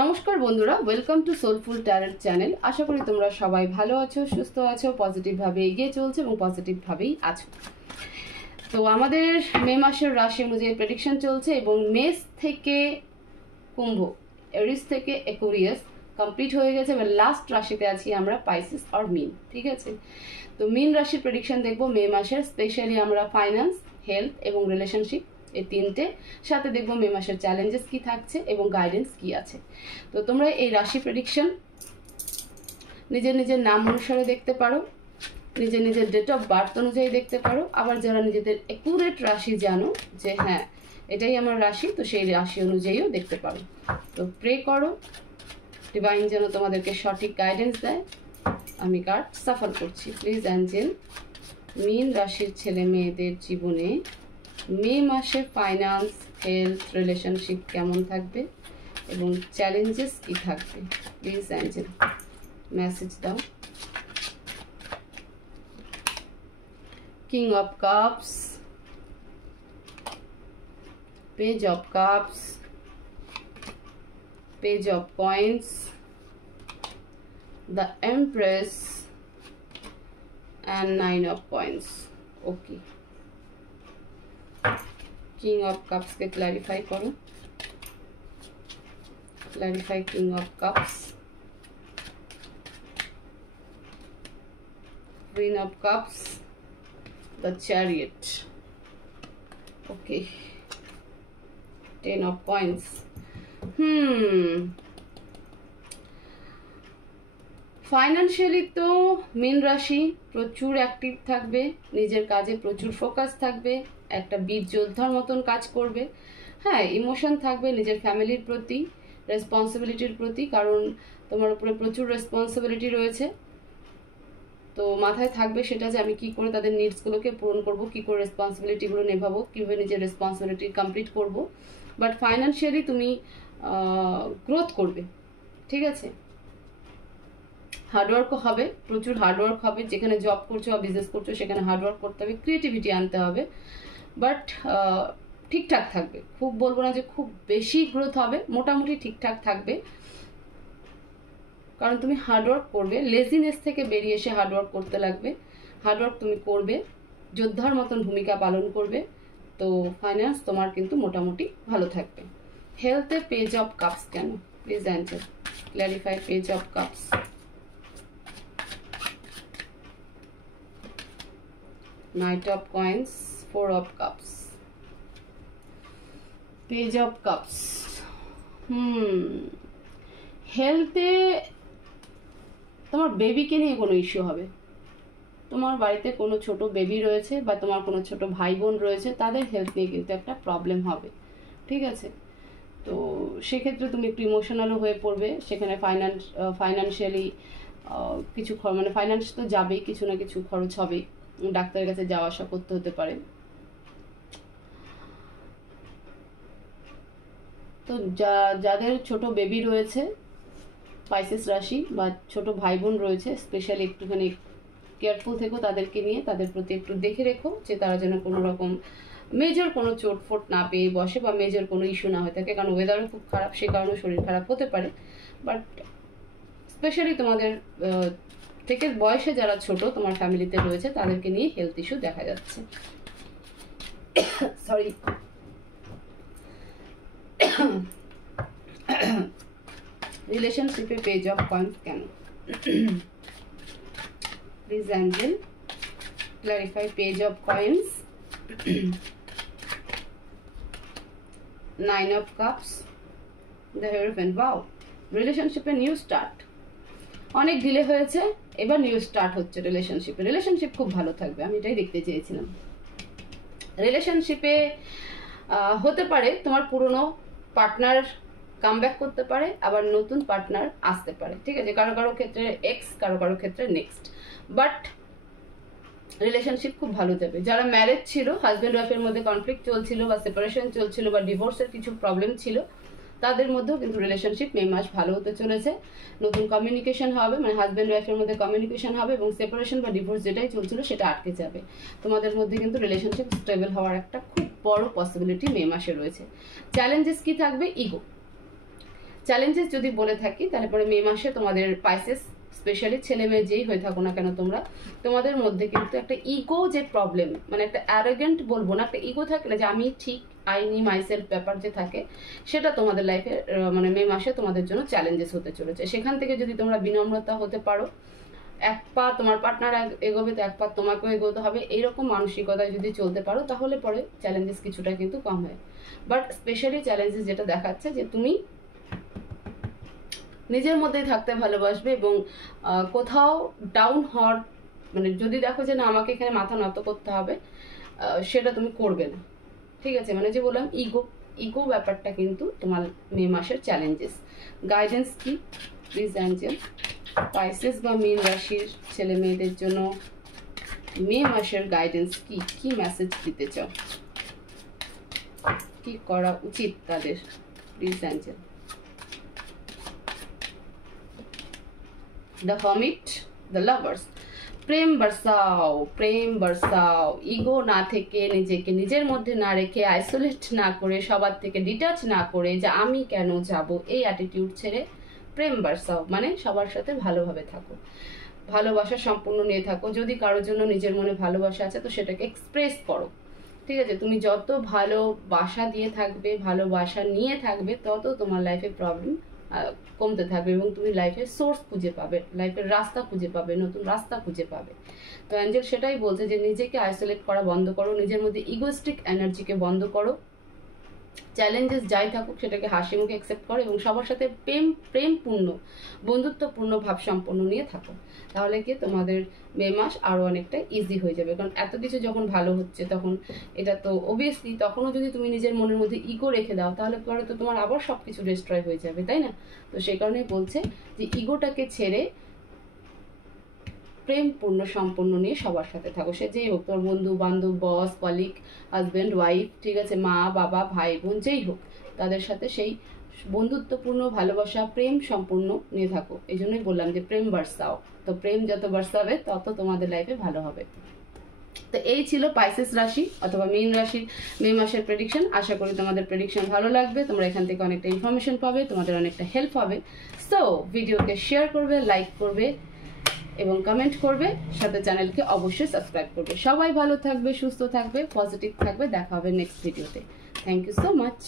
নমস্কার বন্ধুরা, welcome to soulful tarot channel. আশা করি তোমরা সবাই ভালো আছো, সুস্থ আছো, পজিটিভভাবে এগিয়ে চলছো এবং পজিটিভভাবেই আছো। তো আমাদের মে মাসের রাশি অনুযায়ী প্রেডিকশন চলছে এবং মেষ থেকে কুম্ভ, এরিস থেকে অ্যাকুয়ারিয়াস কমপ্লিট হয়ে গেছে। এবার লাস্ট রাশিতে আছি আমরা, পাইসেস আর মিন। ঠিক আছে, তো মিন রাশির প্রেডিকশন দেখবো মে মাসের। স্পেশালি আমরা ফাইন্যান্স, হেলথ এবং রিলেশনশিপ এই তিনটে, সাথে দেখবো মে মাসের চ্যালেঞ্জেস কি থাকছে এবং গাইডেন্স কি আছে। তো তোমরা এই রাশি প্রেডিকশন নিজের নিজের নাম অনুসারে দেখতে পারো, নিজের নিজের ডেট অফ বার্থ অনুযায়ী দেখতে পারো। আবার যারা নিজেদের অ্যাকুরেট রাশি জানো যে হ্যাঁ এটাই আমার রাশি, তো সেই রাশি অনুযায়ীও দেখতে পারো। তো প্রে করো ডিভাইন যেন তোমাদেরকে সঠিক গাইডেন্স দেয়। আমি কার্ড সাফার করছি। প্লিজ অ্যাঞ্জেল, মীন রাশির ছেলে মেয়েদের জীবনে মে মাসে ফাইন্যান্স, হেলথ, রিলেশনশিপ কেমন থাকবে এবং চ্যালেঞ্জেস কি থাকবে। প্লিজ অ্যাঞ্জেল মেসেজ দাও। King of cups, page of cups, page of coins, the empress and 9 of coins. Okay, King of Cups के clarify करो, clarify King of Cups, Queen of Cups, the Chariot. Okay, 10 of coins. Financially তো মীন রাশি প্রচুর active থাকবে, নিজের কাজে প্রচুর focus থাকবে, একটা বীর যোদ্ধার মতন কাজ করবে। হ্যাঁ, ইমোশন থাকবে নিজের ফ্যামিলির প্রতি, রেসপন্সিবিলিটির প্রতি, কারণ তোমার উপরে প্রচুর রেসপন্সিবিলিটি রয়েছে। তো মাথায় থাকবে সেটা যে আমি কি করে তাদের নিডসগুলোকে পূরণ করব, কি করে রেসপন্সিবিলিটিগুলো নেভাবো, কীভাবে নিজের রেসপন্সিবিলিটি কমপ্লিট করব। বাট ফাইন্যান্সিয়ালি তুমি গ্রোথ করবে। ঠিক আছে, হার্ডওয়ার্কও হবে, প্রচুর হার্ডওয়ার্ক হবে। যেখানে জব করছো বা বিজনেস করছো সেখানে হার্ডওয়ার্ক করতে হবে, ক্রিয়েটিভিটি আনতে হবে। বাট ঠিকঠাক থাকবে, খুব বলবো না যে খুব বেশি গ্রোথ হবে, মোটামুটি ঠিকঠাক থাকবে। কারণ তুমি হার্ডওয়ার্ক করবে, লেজিনেস থেকে বেরিয়ে এসে হার্ডওয়ার্ক করতে লাগবে। হার্ডওয়ার্ক তুমি করবে, যোদ্ধার মতন ভূমিকা পালন করবে। তো ফাইন্যান্স তোমার কিন্তু মোটামুটি ভালো থাকবে। হেলথে পেজ অফ কাপস কেন? Please answer, clarify page of cups. Knight of coins, 4 of cups, page of cups. হেলথে তোমার বেবিকে নিয়ে কোনো ইস্যু হবে। তোমার বাড়িতে কোনো ছোট বেবি রয়েছে বা তোমার কোনো ছোট ভাই বোন রয়েছে, তাদের হেলথ নিয়ে কিন্তু একটা প্রবলেম হবে। ঠিক আছে, তো সেক্ষেত্রে তুমি একটু ইমোশনালও হয়ে পড়বে। সেখানে ফাইন্যান্সিয়ালি কিছু মানে ফাইন্যান্স তো যাবেই, কিছু না কিছু খরচ হবে, ডাক্তারের কাছে যাওয়া আসা করতে হতে পারে। তো যাদের ছোট বেবি রয়েছে, পাইসেস রাশি বা ছোট ভাই বোন রয়েছে, স্পেশালি একটুখানি কেয়ারফুল থেকো তাদেরকে নিয়ে, তাদের প্রতি একটু দেখে রেখো যে তারা যেন কোনো রকম মেজর কোনো চোটফোট না পেয়ে বসে বা মেজর কোনো ইস্যু না হয়ে থাকে। কারণ ওয়েদারও খুব খারাপ, সে কারণে শরীর খারাপ হতে পারে। বাট স্পেশালি তোমাদের থেকে বয়সে যারা ছোট তোমার ফ্যামিলিতে রয়েছে তাদেরকে নিয়ে হেলথ ইস্যু দেখা যাচ্ছে। সরি, রিলেশনশিপে পেজ অফ কয়েন্স কেন? Please Angel clarify page of coins, 9 of cups, the Hierophant. Wow, রিলেশনশিপে নিউ স্টার্ট। অনেক ডিলে হয়েছে, এবার নিউ স্টার্ট হচ্ছে রিলেশনশিপে। রিলেশনশিপ খুব ভালো থাকবে, আমি এটাই দেখতে চেয়েছিলাম। রিলেশনশিপে হতে পারে তোমার পুরনো পার্টনার কামব্যাক করতে পারে, আবার নতুন পার্টনার আসতে পারে। ঠিক আছে, কারো কারো ক্ষেত্রে এক্স, কারো কারো ক্ষেত্রে নেক্সট। বাট রিলেশনশিপ খুব ভালো যাবে। যারা ম্যারেজ ছিল, হাজব্যান্ড ওয়াইফের মধ্যে কনফ্লিক্ট চলছিল বা সেপারেশন চলছিল বা ডিভোর্সের কিছু প্রবলেম ছিল, তাদের মধ্যেও কিন্তু রিলেশনশিপ মে মাস ভালো হতে চলেছে। নতুন কমিউনিকেশন হবে, মানে হাজব্যান্ড ওয়াইফের মধ্যে কমিউনিকেশন হবে এবং সেপারেশন বা ডিভোর্স যেটাই চলছিল সেটা আটকে যাবে। তোমাদের মধ্যে কিন্তু রিলেশনশিপ স্টেবল হওয়ার একটা খুব বড় পসিবিলিটি মে মাসে রয়েছে। চ্যালেঞ্জেস কি থাকবে? ইগো। চ্যালেঞ্জেস যদি বলে থাকি তাহলে পরে মে মাসে তোমাদের পাইসেস স্পেশালি ছেলে মেয়ে যেই হয়ে থাকো না কেন তোমরা, তোমাদের মধ্যে কিন্তু একটা ইগো যে প্রবলেম, মানে একটা অ্যারোগেন্ট বলবো না, একটা ইগো থাকে না যে আমি ঠিক, আই নি মাইসেলফ ব্যাপার যে থাকে, সেটা তোমাদের লাইফে মানে মে মাসে তোমাদের জন্য চ্যালেঞ্জেস হতে চলেছে। সেখান থেকে যদি তোমরা বিনম্রতা হতে পারো, এক পা তোমার পার্টনার এগোবে তো এক পা তোমাকেও এগোতে হবে, এইরকম মানসিকতায় যদি চলতে পারো তাহলে পরে চ্যালেঞ্জেস কিছুটা কিন্তু কম হয়। বাট স্পেশালি চ্যালেঞ্জেস যেটা দেখাচ্ছে যে তুমি নিজের মধ্যেই থাকতে ভালোবাসবে এবং কোথাও ডাউন হওয়ার, মানে যদি দেখো যে না আমাকে এখানে মাথা নত করতে হবে, সেটা তুমি করবে না। ঠিক আছে, মানে যে বললাম ইগো ব্যাপারটা কিন্তু তোমার মে মাসের চ্যালেঞ্জেস। গাইডেন্স কি প্লিজ অ্যাঞ্জেল? পাইসেস বা মীন রাশির ছেলে মেয়েদের জন্য মে মাসের গাইডেন্স কি, কি মেসেজ দিতে চাও, কি করা উচিত তাদের, please angel. The hermit, the lovers, প্রেম বর্ষাও, প্রেম বর্ষাও। ইগো না থেকে, নিজেকে নিজের মধ্যে না রেখে, আইসোলেট না করে, সবার থেকে ডিটাচ না করে যে আমি কেন যাব, এই অ্যাটিটিউড ছেড়ে প্রেম বর্ষাও, মানে সবার সাথে ভালোভাবে থাকো, ভালোবাসা সম্পূর্ণ নিয়ে থাকো। যদি কারোর জন্য নিজের মনে ভালোবাসা আছে তো সেটাকে এক্সপ্রেস করো। ঠিক আছে, তুমি যত ভালোবাসা দিয়ে থাকবে, ভালোবাসা নিয়ে থাকবে, তত তোমার লাইফে প্রবলেম কমতে থাকবে এবং তুমি লাইফের সোর্স খুঁজে পাবে, লাইফের রাস্তা খুঁজে পাবে, নতুন রাস্তা খুঁজে পাবে। তো অ্যাঞ্জেল সেটাই বলছে যে নিজেকে আইসোলেট করা বন্ধ করো, নিজের মধ্যে ইগোস্টিক এনার্জিকে বন্ধ করো, চ্যালেঞ্জেস যাই থাকুক সেটাকে হাসি মুখে অ্যাকসেপ্ট করো এবং সবার সাথে প্রেমপূর্ণ, বন্ধুত্বপূর্ণ ভাব সম্পন্ন নিয়ে থাকো। তাহলে কি তোমাদের মে মাস আরও অনেকটা ইজি হয়ে যাবে। কারণ এত কিছু যখন ভালো হচ্ছে তখন এটা তো অবভিয়াসলি, তখনও যদি তুমি নিজের মনের মধ্যে ইগো রেখে দাও তাহলে পরে তো তোমার আবার সব কিছু ডিস্ট্রয় হয়ে যাবে, তাই না? তো সেই কারণেই বলছে যে ইগোটাকে ছেড়ে প্রেমপূর্ণ সম্পন্ন নিয়ে সবার সাথে থাকো, সে যেই হোক, তোমার বন্ধু বান্ধব, বস, কলিগ, হাজব্যান্ড ওয়াইফ, ঠিক আছে, মা বাবা, ভাই বোন, যেই হোক, তাদের সাথে সেই বন্ধুত্বপূর্ণ, ভালোবাসা, প্রেম সম্পূর্ণ নিয়ে থাকো। এই জন্যই বললাম যে প্রেম বর্ষাও। তো প্রেম যত বর্ষাবে তত তোমাদের লাইফে ভালো হবে। তো এই ছিল পাইসেস রাশি অথবা মীন রাশির মে মাসের প্রেডিকশন। আশা করি তোমাদের প্রেডিকশন ভালো লাগবে, তোমরা এখান থেকে অনেকটা ইনফরমেশন পাবে, তোমাদের অনেকটা হেল্প হবে। সো ভিডিওকে শেয়ার করবে, লাইক করবে এবং কমেন্ট করবে, সাথে চ্যানেলকে অবশ্যই সাবস্ক্রাইব করবে। সবাই ভালো থাকবে, সুস্থ থাকবে, পজিটিভ থাকবে। দেখা হবে নেক্সট ভিডিওতে। Thank you so much.